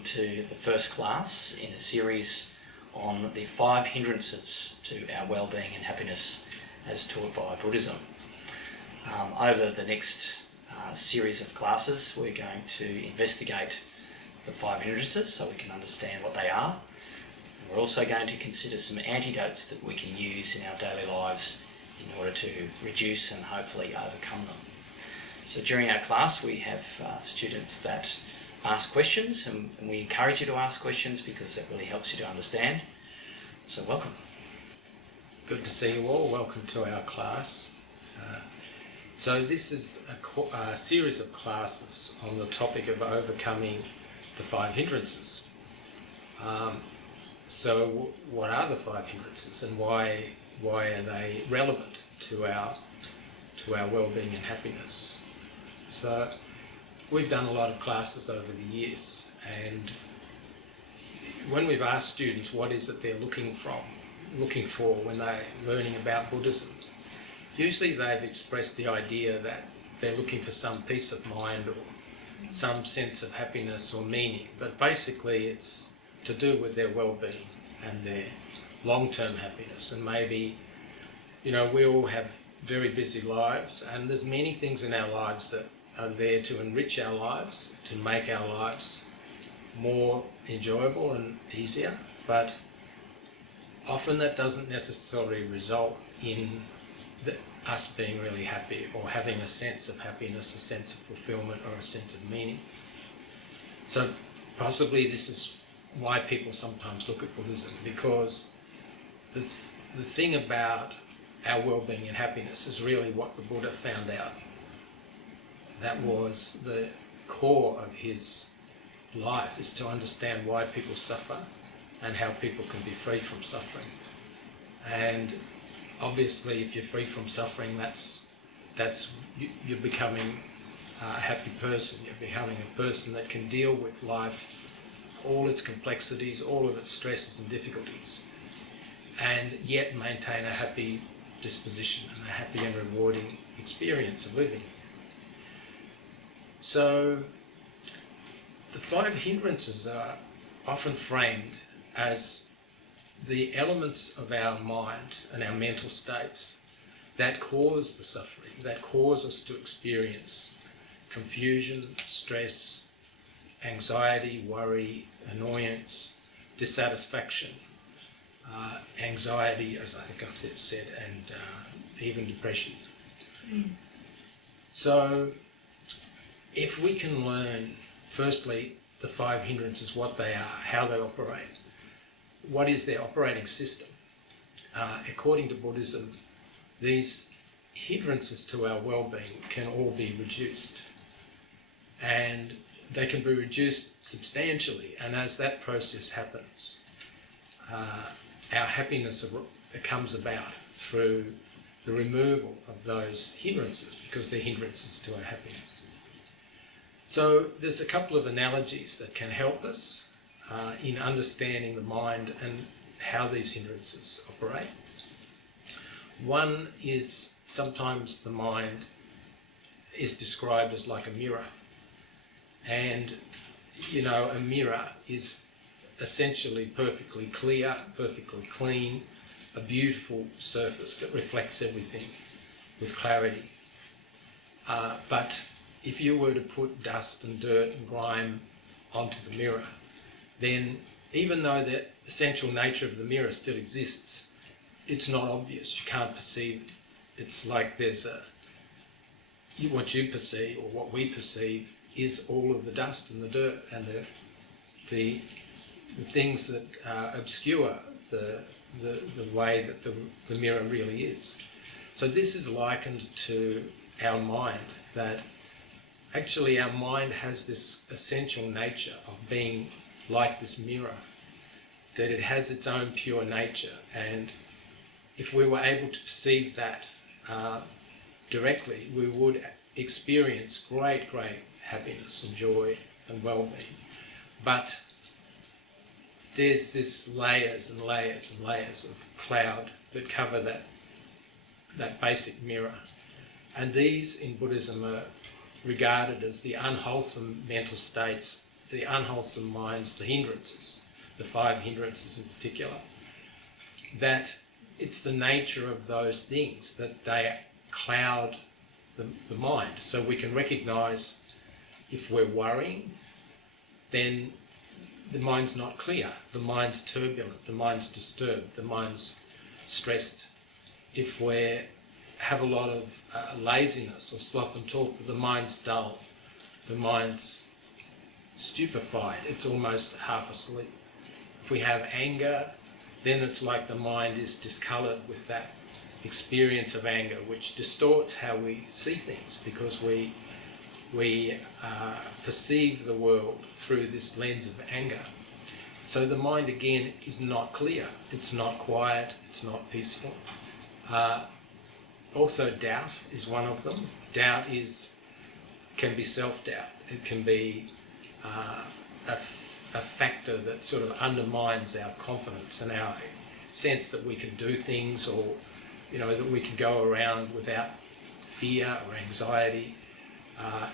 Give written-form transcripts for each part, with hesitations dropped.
welcome to the first class in a series on the 5 hindrances to our well-being and happiness as taught by Buddhism. Over the next series of classes, we're going to investigate the 5 hindrances so we can understand what they are. And we're also going to consider some antidotes that we can use in our daily lives in order to reduce and hopefully overcome them. So during our class, we have students that ask questions, and we encourage you to ask questions because that really helps you to understand. So welcome. Good to see you all. Welcome to our class. So this is a series of classes on the topic of overcoming the 5 hindrances. So what are the 5 hindrances, and why are they relevant to our well-being and happiness? So we've done a lot of classes over the years, and when we've asked students what is it they're looking for when they're learning about Buddhism, usually they've expressed the idea that they're looking for some peace of mind or some sense of happiness or meaning, but basically it's to do with their well-being and their long-term happiness. And maybe, we all have very busy lives, and there's many things in our lives that are there to enrich our lives, to make our lives more enjoyable and easier, but often that doesn't necessarily result in us being really happy or having a sense of happiness, a sense of fulfillment, or a sense of meaning. So possibly this is why people sometimes look at Buddhism, because the thing about our well-being and happiness is really what the Buddha found out. That was the core of his life, is to understand why people suffer and how people can be free from suffering. And obviously, if you're free from suffering, you're becoming a happy person. You're becoming a person that can deal with life, all its complexities, all of its stresses and difficulties, and yet maintain a happy disposition and a happy and rewarding experience of living. So the 5 hindrances are often framed as the elements of our mind and our mental states that cause the suffering, that cause us to experience confusion, stress, anxiety, worry, annoyance, dissatisfaction, anxiety, as I think I've said, and even depression. So if we can learn, firstly, the 5 hindrances, what they are, how they operate, what is their operating system. According to Buddhism, these hindrances to our well-being can all be reduced. And they can be reduced substantially. And as that process happens, our happiness comes about through the removal of those hindrances, because they're hindrances to our happiness. So there's a couple of analogies that can help us in understanding the mind and how these hindrances operate. One is, sometimes the mind is described as like a mirror. And, a mirror is essentially perfectly clear, perfectly clean, a beautiful surface that reflects everything with clarity. But if you were to put dust and dirt and grime onto the mirror, then even though the essential nature of the mirror still exists, it's not obvious. You can't perceive it. It's like there's what you perceive, or what we perceive, is all of the dust and the dirt and the things that obscure the way that the mirror really is. So this is likened to our mind, that actually our mind has this essential nature of being like this mirror, that it has its own pure nature, and if we were able to perceive that directly, we would experience great happiness and joy and well-being. But there's this layers and layers and layers of cloud that cover that basic mirror, and these in Buddhism are regarded as the unwholesome mental states the unwholesome minds, the hindrances, the 5 hindrances in particular, that it's the nature of those things that they cloud the mind. So we can recognise if we're worrying, then the mind's not clear, the mind's turbulent, the mind's disturbed, the mind's stressed. If we have a lot of laziness or sloth and torpor, the mind's dull, the mind's stupefied, it's almost half asleep. If we have anger, then it's like the mind is discoloured with that experience of anger, which distorts how we see things, because we perceive the world through this lens of anger. So the mind again is not clear, it's not quiet, it's not peaceful. Also doubt is one of them. Doubt can be self-doubt. It can be a factor that sort of undermines our confidence and our sense that we can do things, or that we can go around without fear or anxiety.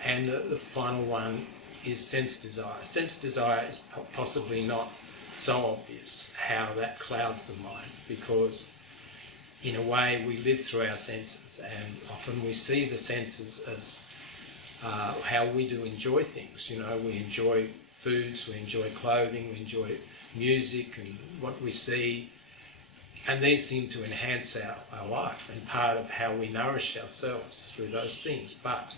And the final one is sense desire. Sense desire is possibly not so obvious how that clouds the mind, because in a way we live through our senses, and often we see the senses as how we do enjoy things. We enjoy foods, we enjoy clothing, we enjoy music and what we see, and these seem to enhance our life and part of how we nourish ourselves through those things. But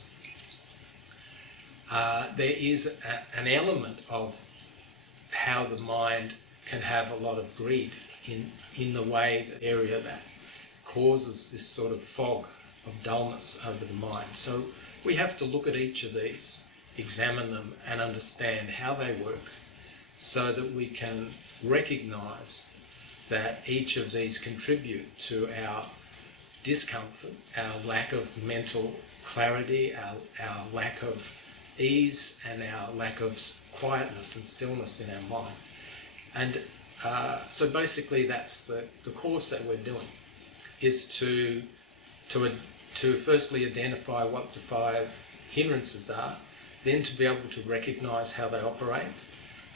there is an element of how the mind can have a lot of greed in the way, the area that causes this sort of fog of dullness over the mind. So we have to look at each of these, examine them and understand how they work, so that we can recognise that each of these contribute to our discomfort, our lack of mental clarity, our lack of ease, and our lack of quietness and stillness in our mind. And so basically that's the course that we're doing, is to firstly identify what the 5 hindrances are, then to be able to recognise how they operate,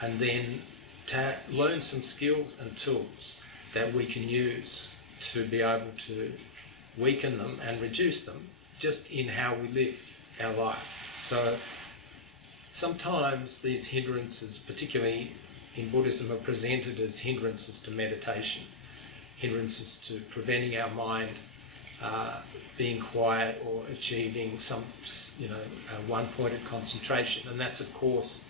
and then to learn some skills and tools that we can use to be able to weaken them and reduce them just in how we live our life. So sometimes these hindrances, particularly in Buddhism, are presented as hindrances to meditation, hindrances to preventing our mind being quiet or achieving some, one-pointed concentration. And that's, of course,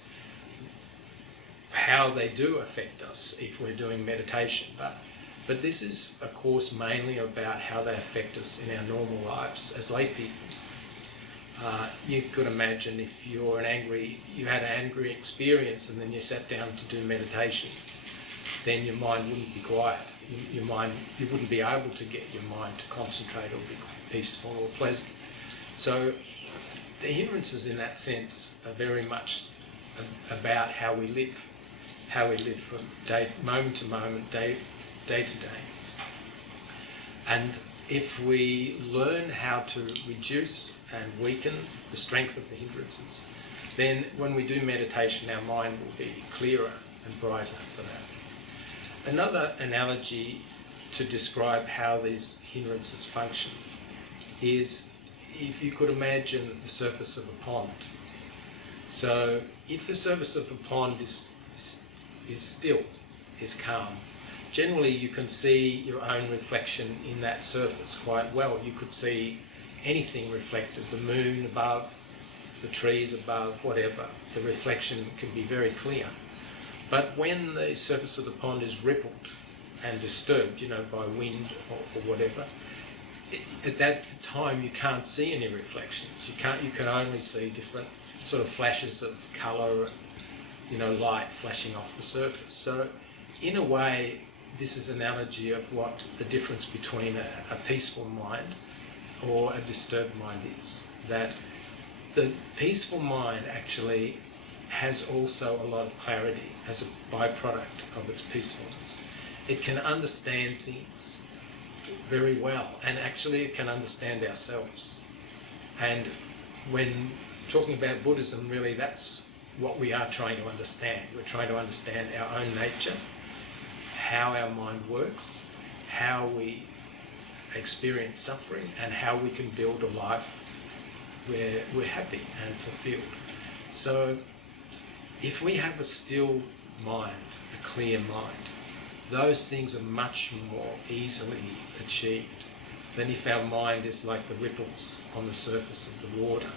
how they do affect us if we're doing meditation. But this is a course mainly about how they affect us in our normal lives as lay people. You could imagine if you had an angry experience and then you sat down to do meditation, then your mind wouldn't be quiet. You wouldn't be able to get your mind to concentrate or be peaceful or pleasant. So the hindrances in that sense are very much about how we live from moment to moment, day to day. And if we learn how to reduce and weaken the strength of the hindrances, then when we do meditation, our mind will be clearer and brighter for that. Another analogy to describe how these hindrances function is if you could imagine the surface of a pond. So if the surface of a pond is still, is calm, generally you can see your own reflection in that surface quite well. You could see anything reflected, the moon above, the trees above, whatever. The reflection can be very clear. But when the surface of the pond is rippled and disturbed, by wind or whatever, at that time you can't see any reflections. You can only see different sort of flashes of colour and light flashing off the surface. So in a way, this is an analogy of what the difference between a peaceful mind or a disturbed mind is. That the peaceful mind actually has also a lot of clarity as a byproduct of its peacefulness. It can understand things very well, and actually it can understand ourselves. And when talking about Buddhism, really that's what we are trying to understand. We're trying to understand our own nature, how our mind works, how we experience suffering, and how we can build a life where we're happy and fulfilled. So if we have a still mind, a clear mind, those things are much more easily achieved than if our mind is like the ripples on the surface of the water,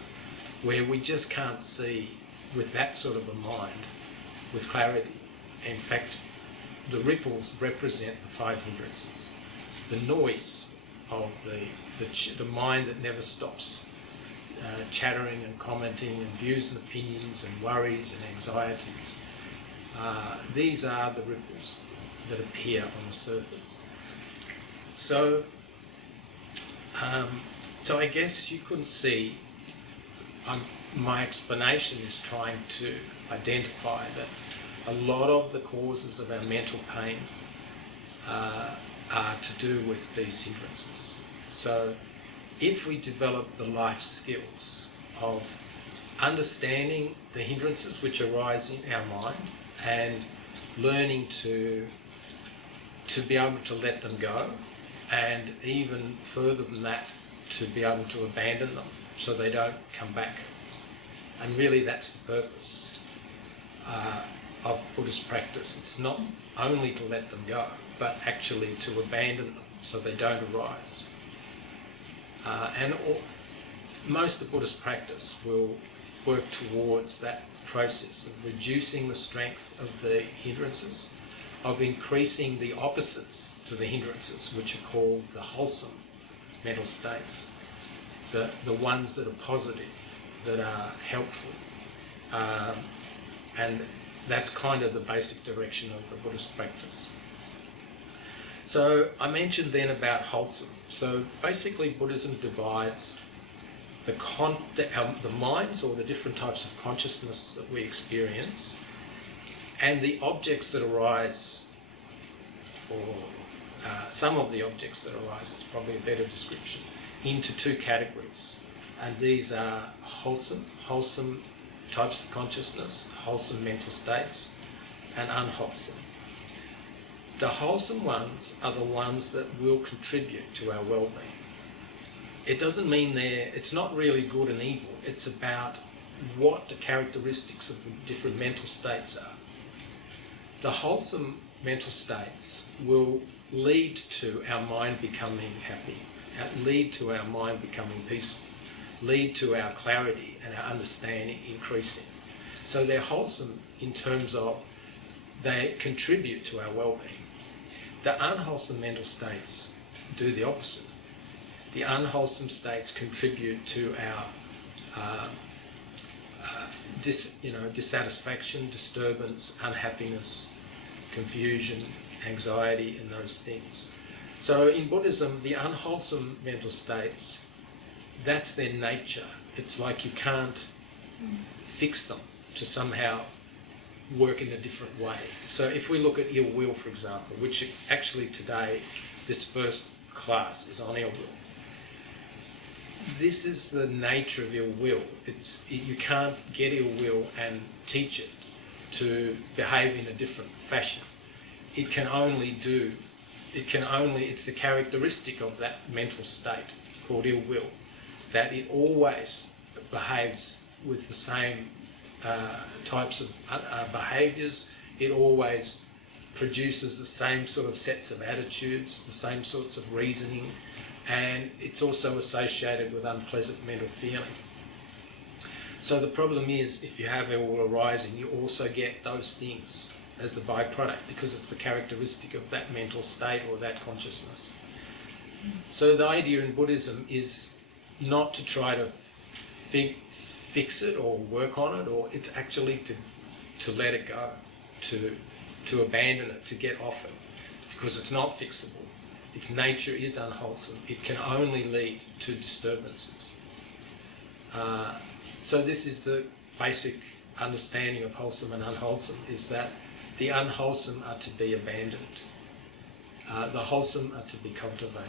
where we just can't see with that sort of a mind with clarity. In fact, the ripples represent the 5 hindrances, the noise of the mind that never stops chattering and commenting and views and opinions and worries and anxieties. These are the ripples that appear on the surface. So I guess you couldn't see, my explanation is trying to identify that a lot of the causes of our mental pain are to do with these hindrances. So if we develop the life skills of understanding the hindrances which arise in our mind and learning to be able to let them go, and even further than that, to be able to abandon them so they don't come back. And really that's the purpose of Buddhist practice. It's not only to let them go, but actually to abandon them so they don't arise. Most of Buddhist practice will work towards that process of reducing the strength of the hindrances, of increasing the opposites to the hindrances, which are called the wholesome mental states, the ones that are positive, that are helpful. And that's kind of the basic direction of the Buddhist practice. So I mentioned then about wholesome. So basically Buddhism divides the minds, or the different types of consciousness that we experience, and the objects that arise, or some of the objects that arise is probably a better description, into 2 categories. And these are wholesome types of consciousness, wholesome mental states, and unwholesome. The wholesome ones are the ones that will contribute to our well-being. It doesn't mean it's not really good and evil. It's about what the characteristics of the different mental states are. The wholesome mental states will lead to our mind becoming happy, lead to our mind becoming peaceful, lead to our clarity and our understanding increasing. So they're wholesome in terms of they contribute to our well-being. The unwholesome mental states do the opposite. The unwholesome states contribute to our dissatisfaction, disturbance, unhappiness, confusion, anxiety, and those things. So in Buddhism, the unwholesome mental states, that's their nature. It's like you can't fix them to somehow work in a different way. So if we look at ill will, for example, which actually today, this first class is on ill will. This is the nature of ill will. You can't get ill will and teach it to behave in a different fashion. It's the characteristic of that mental state called ill will, that it always behaves with the same types of behaviours. It always produces the same sort of sets of attitudes, the same sorts of reasoning, and it's also associated with unpleasant mental feeling. So the problem is, if you have ill will arising, you also get those things as the byproduct, because it's the characteristic of that mental state or that consciousness. So the idea in Buddhism is not to try to fix it or work on it, or it's actually to let it go, to abandon it, to get off it, because it's not fixable. Its nature is unwholesome. It can only lead to disturbances. So this is the basic understanding of wholesome and unwholesome, is that the unwholesome are to be abandoned. The wholesome are to be cultivated.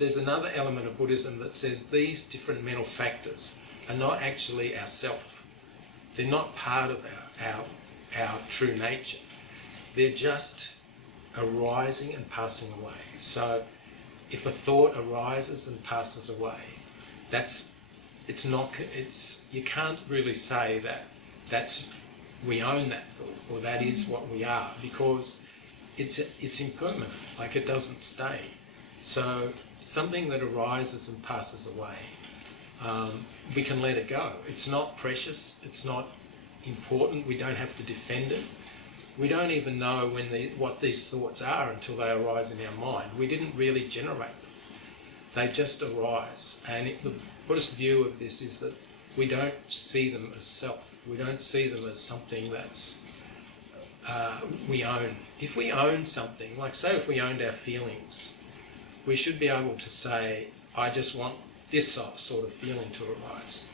There's another element of Buddhism that says these different mental factors are not actually our self. They're not part of our true nature. They're just arising and passing away. So if a thought arises and passes away, you can't really say that we own that thought or that is what we are, because it's impermanent, like it doesn't stay. So something that arises and passes away, we can let it go. It's not precious, it's not important, we don't have to defend it. We don't even know what these thoughts are until they arise in our mind. We didn't really generate them. They just arise. And the Buddhist view of this is that we don't see them as self. We don't see them as something that's we own. If we own something, like say if we owned our feelings, we should be able to say, I just want this sort of feeling to arise.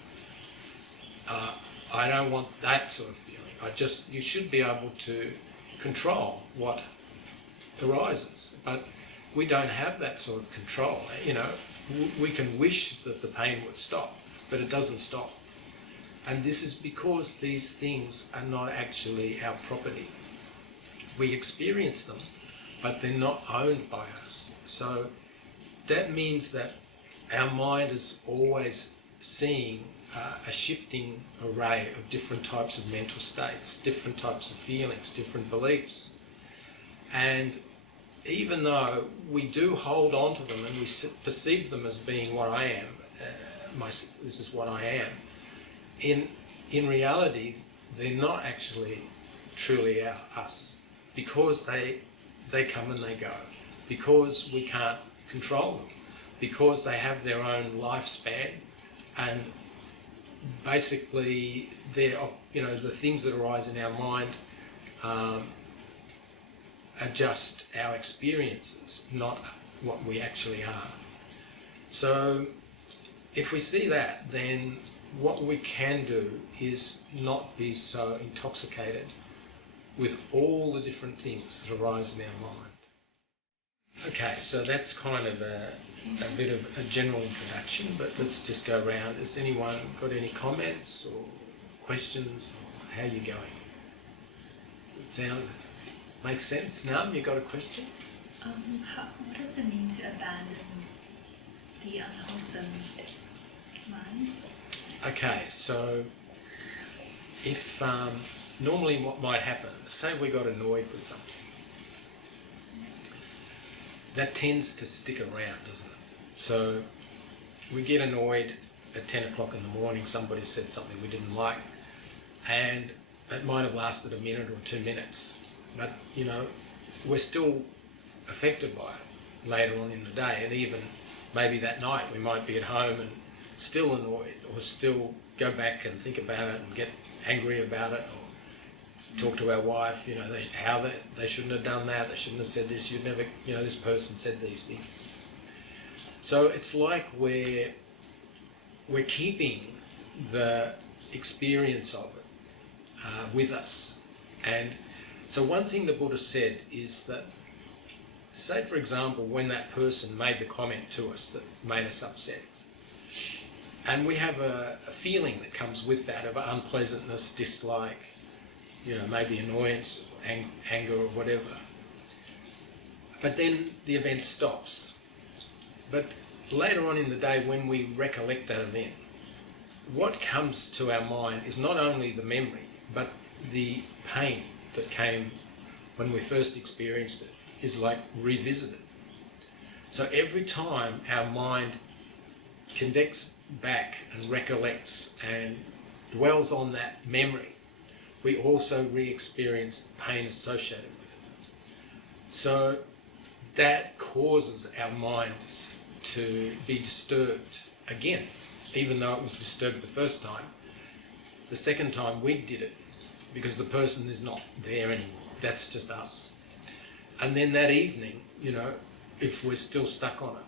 I don't want that sort of feeling. You should be able to control what arises, but we don't have that sort of control. We can wish that the pain would stop, but it doesn't stop. And this is because these things are not actually our property. We experience them, but they're not owned by us. So that means that our mind is always seeing a shifting array of different types of mental states, different types of feelings, different beliefs. And even though we do hold on to them and we perceive them as being what I am, this is what I am, in reality, they're not actually truly us, because they come and they go, because we can't control them, because they have their own lifespan, and basically they're, the things that arise in our mind are just our experiences, not what we actually are. So if we see that, then what we can do is not be so intoxicated with all the different things that arise in our mind. Okay, so that's kind of a bit of a general introduction, but let's just go around. Has anyone got any comments or questions, or how you going? Makes sense? Nam, you got a question? What does it mean to abandon the unwholesome mind? Okay, so if normally what might happen, say we got annoyed with something, that tends to stick around, doesn't it? So we get annoyed at 10 o'clock in the morning, somebody said something we didn't like, and it might have lasted a minute or 2 minutes, but we're still affected by it later on in the day, and even maybe that night we might be at home and still annoyed, or still go back and think about it and get angry about it, or talk to our wife, how they shouldn't have done that, they shouldn't have said this, you'd never, this person said these things. So it's like we're keeping the experience of it with us. And so one thing the Buddha said is that, say for example, when that person made the comment to us that made us upset, and we have a feeling that comes with that of unpleasantness, dislike, maybe annoyance, anger or whatever. But then the event stops. But later on in the day, when we recollect that event, what comes to our mind is not only the memory, but the pain that came when we first experienced it is like revisited. So every time our mind connects back and recollects and dwells on that memory, we also re-experience the pain associated with it. So that causes our minds to be disturbed again, even though it was disturbed the first time. The second time we did it, because the person is not there anymore. That's just us. And then that evening, if we're still stuck on it,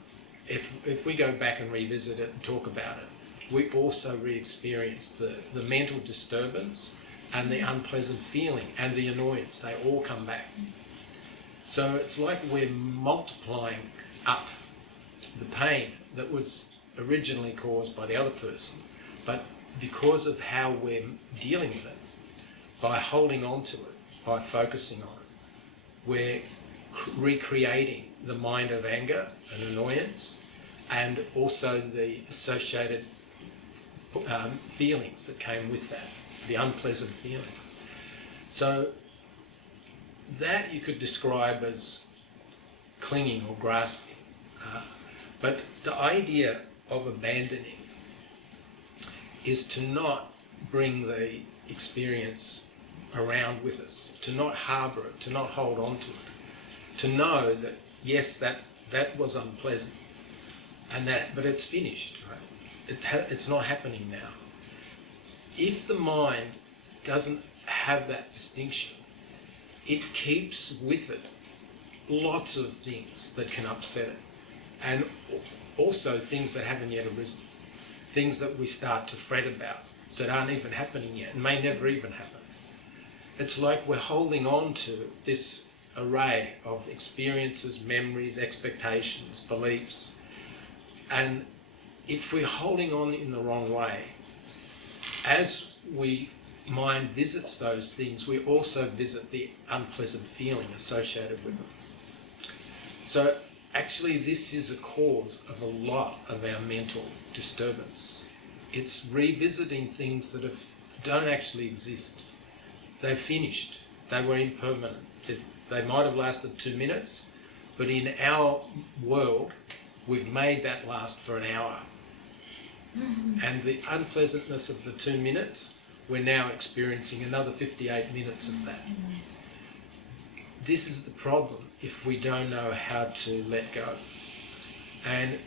if we go back and revisit it and talk about it, we also re-experience the mental disturbance and the unpleasant feeling and the annoyance. They all come back. So it's like we're multiplying up the pain that was originally caused by the other person, but because of how we're dealing with it, by holding on to it, by focusing on it, we're recreating the mind of anger and annoyance, and also the associated feelings that came with that, the unpleasant feelings. So that you could describe as clinging or grasping. But the idea of abandoning is to not bring the experience around with us, to not harbour it, to not hold on to it, to know that yes, that was unpleasant, but it's finished, right? It's not happening now. If the mind doesn't have that distinction, it keeps with it lots of things that can upset it, and also things that haven't yet arisen, things that we start to fret about that aren't even happening yet and may never even happen. It's like we're holding on to this array of experiences, memories, expectations, beliefs, and if we're holding on in the wrong way, as mind visits those things, we also visit the unpleasant feeling associated with them. So actually this is a cause of a lot of our mental disturbance. It's revisiting things that don't actually exist. They're finished. They were impermanent. They might have lasted 2 minutes, but in our world, we've made that last for an hour. And the unpleasantness of the 2 minutes, we're now experiencing another 58 minutes of that. This is the problem if we don't know how to let go. And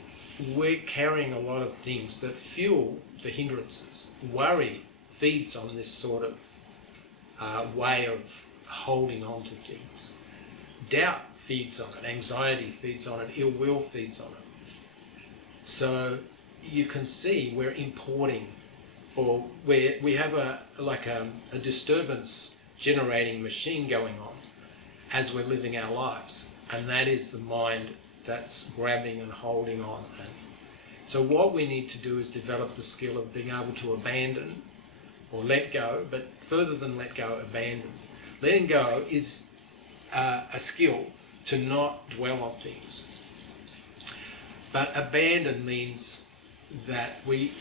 we're carrying a lot of things that fuel the hindrances. Worry feeds on this sort of way of holding on to things. Doubt feeds on it, anxiety feeds on it, ill will feeds on it. So you can see we're importing, or we have a disturbance generating machine going on as we're living our lives, and that is the mind that's grabbing and holding on. And so what we need to do is develop the skill of being able to abandon or let go, but further than let go, abandon. Letting go is a skill to not dwell on things. But abandon means that we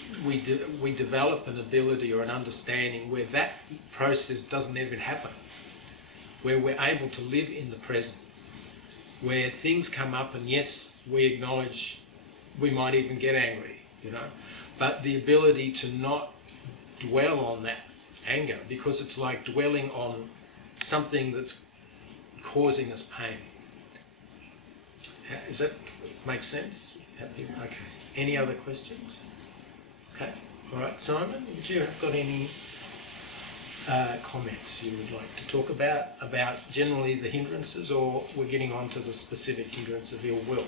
develop an ability or an understanding where that process doesn't even happen, where we're able to live in the present, where things come up and yes, we acknowledge we might even get angry, but the ability to not dwell on that anger, because it's like dwelling on something that's causing us pain. Does that make sense? Happy? Okay. Any other questions? Okay. All right. Simon, would you have got any comments you would like to talk about generally the hindrances, or we're getting on to the specific hindrance of ill will?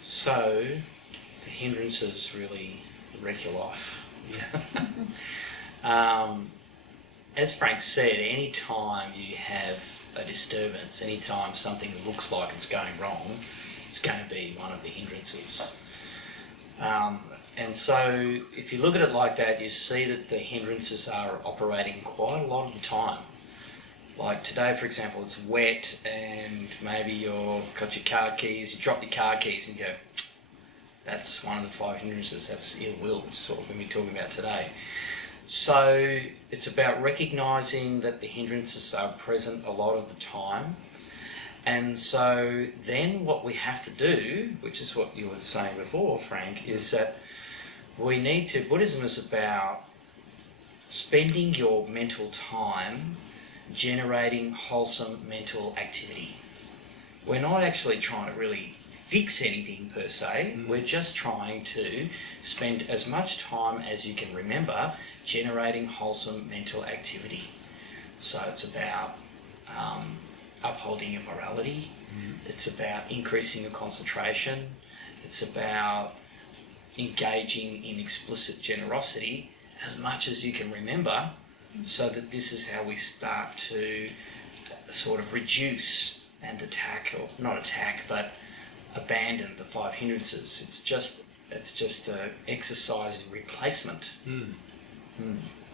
So, the hindrances really wreck your life. As Frank said, any time you have a disturbance, any time something looks like it's going wrong, it's going to be one of the hindrances. And so if you look at it like that, you see that the hindrances are operating quite a lot of the time. Like today, for example, it's wet and maybe you've got your car keys, you drop your car keys and you go, that's one of the 5 hindrances, that's ill will, which is what we're going to be talking about today. So it's about recognising that the hindrances are present a lot of the time. And so then what we have to do, which is what you were saying before, Frank, is that Buddhism is about spending your mental time generating wholesome mental activity. We're not actually trying to really fix anything per se, we're just trying to spend as much time as you can remember generating wholesome mental activity. So it's about upholding your morality, it's about increasing your concentration, it's about engaging in explicit generosity as much as you can remember, so that this is how we start to sort of reduce and attack, or not attack, but abandon the 5 hindrances. It's just it's just an exercise in replacement.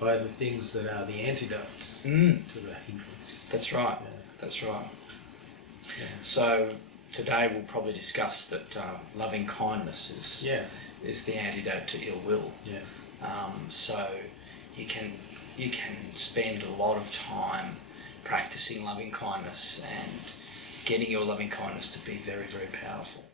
By the things that are the antidotes to the hindrances. That's right. Yeah. That's right. Yeah. So today we'll probably discuss that loving kindness is the antidote to ill will. Yes. So you can spend a lot of time practicing loving kindness and getting your loving kindness to be very, very powerful.